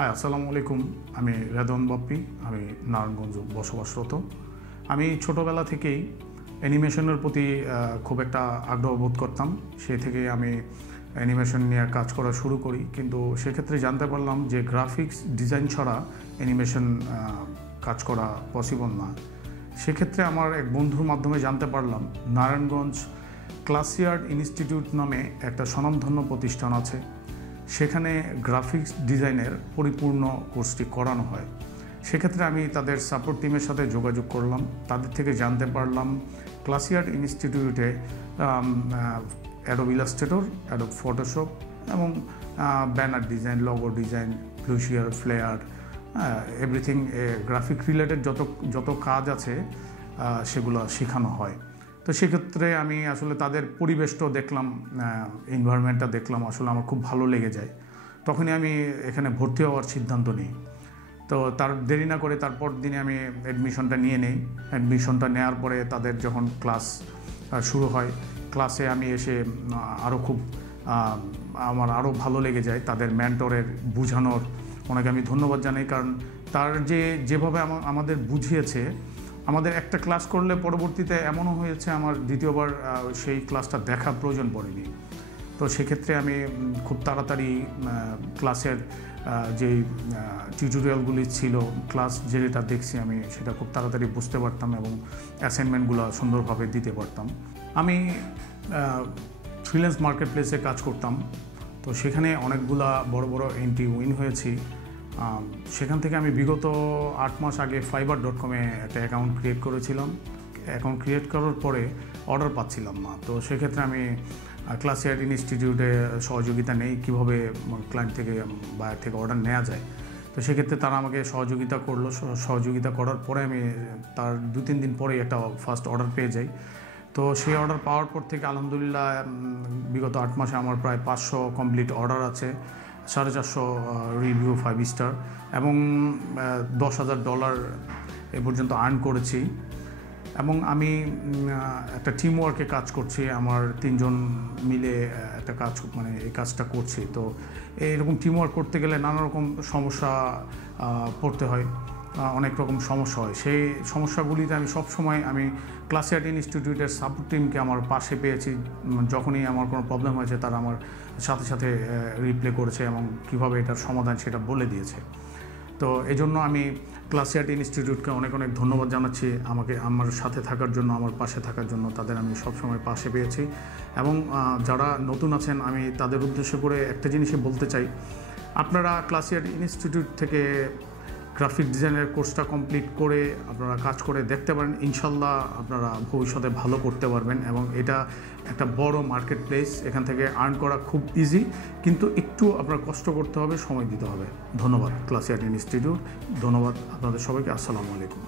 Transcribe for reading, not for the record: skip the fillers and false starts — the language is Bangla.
হাই আসসালামু আলাইকুম। আমি রেদওয়ান বাপ্পি, আমি নারায়ণগঞ্জ বসবাসরত। আমি ছোটোবেলা থেকেই অ্যানিমেশনের প্রতি খুব একটা আগ্রহ বোধ করতাম। সেই থেকে আমি অ্যানিমেশন নিয়ে কাজ করা শুরু করি, কিন্তু সেক্ষেত্রে জানতে পারলাম যে গ্রাফিক্স ডিজাইন ছাড়া অ্যানিমেশন কাজ করা পসিবল না। সেক্ষেত্রে আমার এক বন্ধুর মাধ্যমে জানতে পারলাম নারায়ণগঞ্জ ক্লাসিয়ার্ট ইনস্টিটিউট নামে একটা স্বনামধন্য প্রতিষ্ঠান আছে। সেখানে গ্রাফিক্স ডিজাইনের পরিপূর্ণ কোর্সটি করানো হয়। সেক্ষেত্রে আমি তাদের সাপোর্ট টিমের সাথে যোগাযোগ করলাম। তাদের থেকে জানতে পারলাম ক্লাসিয়ার্ট ইনস্টিটিউটে অ্যাডোব ইলাস্ট্রেটর, অ্যাডোব ফটোশপ এবং banner design, logo design, brochure, flyer, everything graphic related যত কাজ আছে সেগুলো শেখানো হয়। তো সেক্ষেত্রে আমি আসলে তাদের পরিবেশটাও দেখলাম, এনভায়রনমেন্টটা দেখলাম, আসলে আমার খুব ভালো লেগে যায়। তখনই আমি এখানে ভর্তি হওয়ার সিদ্ধান্ত নিই। তো তার দেরি না করে তারপর দিনে আমি অ্যাডমিশনটা নিয়ে নেই। অ্যাডমিশনটা নেওয়ার পরে তাদের যখন ক্লাস শুরু হয়, ক্লাসে আমি এসে আমার আরও ভালো লেগে যায়। তাদের মেন্টরের বুঝানোর ওনাকে আমি ধন্যবাদ জানাই, কারণ তার যেভাবে আমাদের বুঝিয়েছে, আমাদের একটা ক্লাস করলে পরবর্তীতে এমনও হয়েছে আমার দ্বিতীয়বার সেই ক্লাসটা দেখার প্রয়োজন পড়েনি। তো সেক্ষেত্রে আমি খুব তাড়াতাড়ি ক্লাসের যে টিউটোরিয়ালগুলি ছিল, ক্লাস যেটা দেখছি আমি সেটা খুব তাড়াতাড়ি বুঝতে পারতাম এবং অ্যাসাইনমেন্টগুলো সুন্দরভাবে দিতে পারতাম। আমি ফ্রিল্যান্স মার্কেট প্লেসে কাজ করতাম। তো সেখানে অনেকগুলা বড় বড় এন্ট্রি উইন হয়েছি। সেখান থেকে আমি বিগত 8 মাস আগে fiverr.com একটা অ্যাকাউন্ট ক্রিয়েট করেছিলাম। অ্যাকাউন্ট ক্রিয়েট করার পরে অর্ডার পাচ্ছিলাম না। তো সেক্ষেত্রে আমি ক্লাসিয়ার্ট ইনস্টিটিউটে সহযোগিতা নেই, কীভাবে ক্লায়েন্ট থেকে বাইরে থেকে অর্ডার নেওয়া যায়। তো সেক্ষেত্রে তারা আমাকে সহযোগিতা করলো। সহযোগিতা করার পরে আমি তার 2-3 দিন পরেই একটা ফার্স্ট অর্ডার পেয়ে যাই। তো সেই অর্ডার পাওয়ার পর থেকে আলহামদুলিল্লাহ বিগত 8 মাসে আমার প্রায় 500 কমপ্লিট অর্ডার আছে, 450 রিভিউ 5 স্টার, এবং $10,000 এ পর্যন্ত আর্ন করেছি। এবং আমি একটা টিম ওয়ার্কে কাজ করছি, আমার 3 জন মিলে একটা কাজ, এই কাজটা করছি। তো এইরকম টিম ওয়ার্ক করতে গেলে নানা রকম সমস্যা পড়তে হয়, অনেক রকম সমস্যা হয়। সেই সমস্যাগুলিতে আমি সবসময় ক্লাসিয়ার্ট ইনস্টিটিউটের সাপোর্ট টিমকে আমার পাশে পেয়েছি। যখনই আমার কোনো প্রবলেম হয়েছে তারা আমার সাথে সাথে রিপ্লাই করেছে এবং কীভাবে এটার সমাধান সেটা বলে দিয়েছে। তো এজন্য আমি ক্লাসিয়ার্ট ইনস্টিটিউটকে অনেক অনেক ধন্যবাদ জানাচ্ছি, আমার সাথে থাকার জন্য, আমার পাশে থাকার জন্য। তাদের আমি সবসময় পাশে পেয়েছি। এবং যারা নতুন আছেন, আমি তাদের উদ্দেশ্য করে একটা জিনিসই বলতে চাই, আপনারা ক্লাসিয়ার্ট ইনস্টিটিউট থেকে গ্রাফিক ডিজাইনের কোর্সটা কমপ্লিট করে আপনারা কাজ করে দেখতে পারেন। ইনশাল্লাহ আপনারা ভবিষ্যতে ভালো করতে পারবেন এবং এটা একটা বড় মার্কেট প্লেস। এখান থেকে আর্ন করা খুব ইজি, কিন্তু একটু আপনার কষ্ট করতে হবে, সময় দিতে হবে। ধন্যবাদ ক্লাসিয়ার্ট ইনস্টিটিউট, ধন্যবাদ আপনাদের সবাইকে। আসসালামু আলাইকুম।